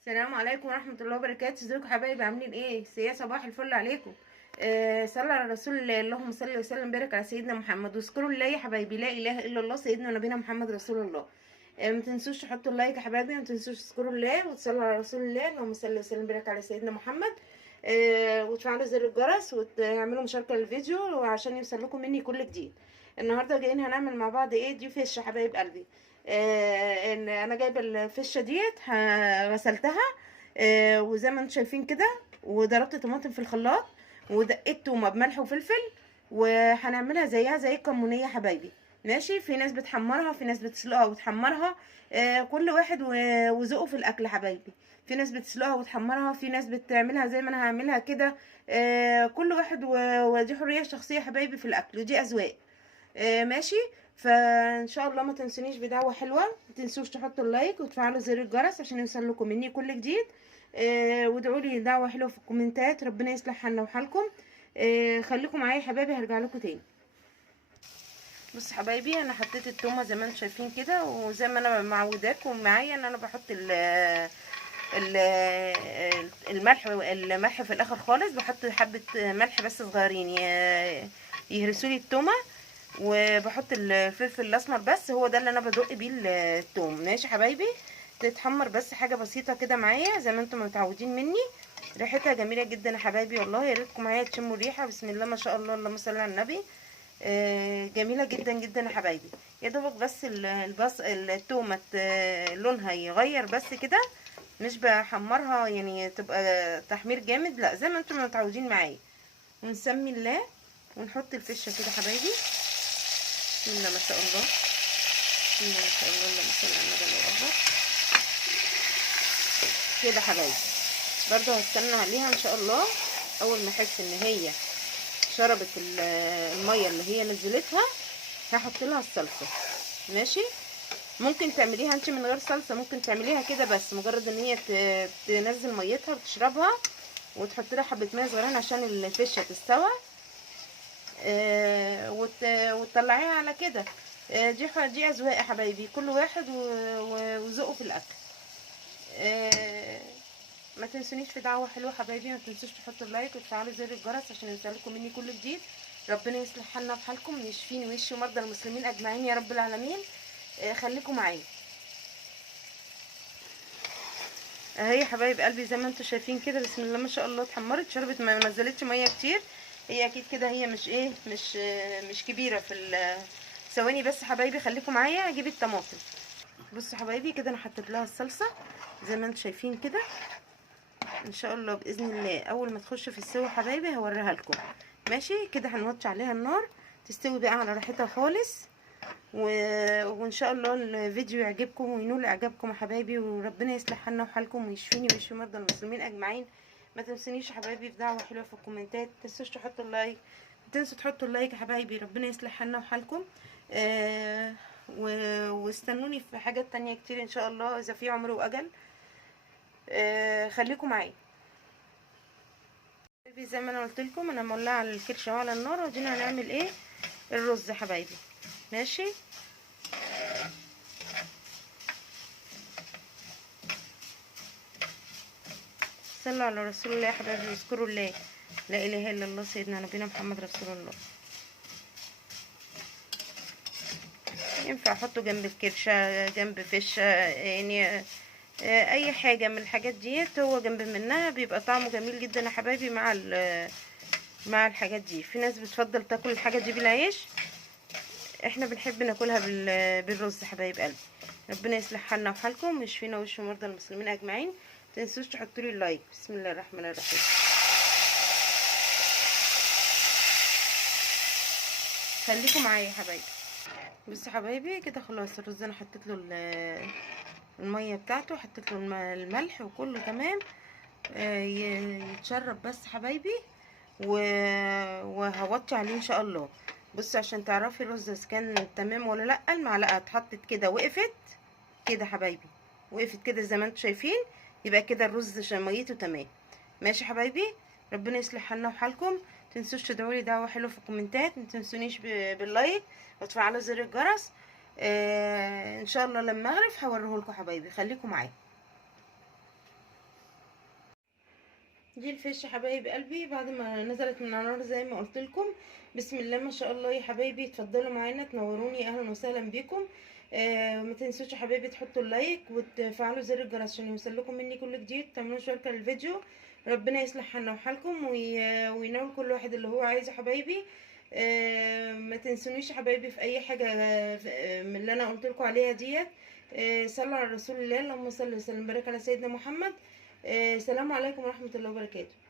السلام عليكم ورحمة الله وبركاته. ازيكم حبايبي؟ عاملين ايه؟ صباح الفل عليكم. صلى على رسول الله. اللهم صل وسلم وبارك على سيدنا محمد. واذكروا الله يا حبايبي، لا اله الا الله سيدنا ونبينا محمد رسول الله. ما تنسوش تحطوا اللايك يا حبايبي، ما تنسوش تذكروا الله وتصلوا على رسول الله. اللهم صل وسلم وبارك على سيدنا محمد. وتفعلوا زر الجرس وتعملوا مشاركة للفيديو عشان يوصل لكم مني كل جديد. النهارده جايين هنعمل مع بعض ايه؟ دي فيش يا حبايب قلبي. ان انا جايبه الفشه ديت غسلتها. وزي ما انتم شايفين كده، وضربت طماطم في الخلاط ودقيت تومه بملح وفلفل، وهنعملها زيها زي الكمونيه حبايبي. ماشي. في ناس بتحمرها، في ناس بتسلقها وتحمرها. كل واحد وذوقه في الاكل حبايبي. في ناس بتسلقها وتحمرها، في ناس بتعملها زي ما انا هعملها كده. كل واحد ودي حريه شخصيه حبايبي في الاكل، ودي اذواق. ماشي. فان شاء الله ما تنسونيش بدعوه حلوه، ما تنسوش تحطوا اللايك وتفعلوا زر الجرس عشان يوصل لكم مني كل جديد. وادعوا لي دعوه حلوه في الكومنتات. ربنا يصلح حالنا وحالكم. خليكم معايا يا حبايبي، هرجع لكم تاني. بص حبايبي، انا حطيت التومه زي ما انتم شايفين كده، وزي ما انا معوداكم معايا ان انا بحط ال الملح في الاخر خالص. بحط حبه ملح بس صغيرين يهرسوا لي التومه. وبحط الفلفل الاسمر بس، هو ده اللي انا بدق بيه التوم. ماشي حبايبي. تتحمر بس حاجه بسيطه كده معايا زي ما انتم متعودين مني. ريحتها جميله جدا يا حبايبي، والله يا ريتكم معايا تشموا الريحه. بسم الله ما شاء الله، اللهم صل على النبي. جميله جدا جدا يا حبايبي. يا دوبك بس التومه لونها يغير بس كده. مش بحمرها يعني تبقى تحمير جامد، لا، زي ما انتم متعودين معايا. ونسمي الله ونحط الفشه كده حبايبي. بسم الله ما شاء الله، بسم الله ما شاء الله، اللهم صل على النبي. الله اكبر. كده حبايبي. برضو هستنى عليها ان شاء الله. اول ما احس ان هي شربت الميه اللي هي نزلتها، هحط لها الصلصه. ماشي. ممكن تعمليها انت من غير صلصه، ممكن تعمليها كده بس مجرد ان هي تنزل ميتها وتشربها، وتحط لها حبه ميه صغيرين عشان الفشه تستوى. وتطلعيها على كده. دي اذواق يا حبايبي، كل واحد وذوقه في الاكل. ما تنسونيش في دعوه حلوه حبايبي، ما تنسوش تحطوا اللايك وتفعلوا زر الجرس عشان يوصلكم مني كل جديد. ربنا يصلح حالنا وحالكم ويشفيني ويشفي مرضى المسلمين اجمعين يا رب العالمين. خليكم معايا اهي يا حبايب قلبي. زي ما انتم شايفين كده، بسم الله ما شاء الله، اتحمرت، شربت، ما نزلتش ميه كتير. هي اكيد كده، هي مش ايه، مش كبيره في ثواني بس حبايبي، خليكم معايا. اجيب الطماطم. بصوا حبايبي كده، انا حطيت لها الصلصه زي ما انتم شايفين كده. ان شاء الله باذن الله اول ما تخش في السوا حبايبي هوريها لكم. ماشي كده. هنوطي عليها النار تستوي بقى على راحتها خالص. وان شاء الله الفيديو يعجبكم وينول اعجابكم يا حبايبي، وربنا يصلح حالنا وحالكم ويشفيني ويشفي مرضى المسلمين اجمعين. ما تنسونيش يا حبايبي في دعوه حلوه في الكومنتات. ما تنسوش تحطوا اللايك، ما تنسوا تحطوا اللايك يا حبايبي. ربنا يصلح حالنا وحالكم. واستنوني في حاجات تانية كتير ان شاء الله اذا في عمر واجل. خليكم معايا زي ما انا قلت لكم. انا مولعه على الكرشه وعلى النار، ودينا هنعمل ايه؟ الرز يا حبايبي. ماشي. صلوا على رسول الله يا حبايبي، واذكروا الله، لا اله الا الله سيدنا نبينا محمد رسول الله. ينفع احطه جنب الكرشه، جنب فشه، يعني اي حاجه من الحاجات ديت هو جنب منها بيبقى طعمه جميل جدا يا حبايبي مع الحاجات دي. في ناس بتفضل تاكل الحاجه دي بالعيش، احنا بنحب ناكلها بالرز حبايب قلبي. ربنا يصلح حالنا وحالكم ويشفينا ويشفي مرضى المسلمين اجمعين. متنسوش تحطوا لي اللايك. بسم الله الرحمن الرحيم. خليكم معايا يا حبايبي. بصوا حبايبي كده خلاص الرز انا حطيت له الميه بتاعته، حطيت له الملح وكله تمام. يتشرب بس حبايبي. وهوطي عليه ان شاء الله. بصوا عشان تعرفي الرز اذا كان تمام ولا لا، المعلقه اتحطت كده وقفت كده حبايبي، وقفت كده زي ما انتم شايفين، يبقى كده الرز ميته تمام. ماشي حبايبي. ربنا يصلح حالنا وحالكم. متنسوش تدعوا لي دعوه حلوه في الكومنتات، متنسونيش باللايك وتفعلوا زر الجرس. ان شاء الله لما اغرف هوريهولكم حبايبي، خليكم معايا. دي الفش يا حبايب قلبي بعد ما نزلت من على النار زي ما قلت لكم. بسم الله ما شاء الله يا حبايبي، اتفضلوا معانا تنوروني، اهلا وسهلا بكم. ما تنسوش يا حبايبي تحطوا اللايك وتفعلوا زر الجرس عشان يوصلكم مني كل جديد، تعملوا مشاركه للفيديو. ربنا يصلح حالنا وحالكم وينال كل واحد اللي هو عايزه حبايبي. ما تنسونيش يا حبايبي في اي حاجه من اللي انا قلت لكم عليها ديت. صلوا على رسول الله، اللهم صل وسلم وبارك على سيدنا محمد. السلام عليكم ورحمه الله وبركاته.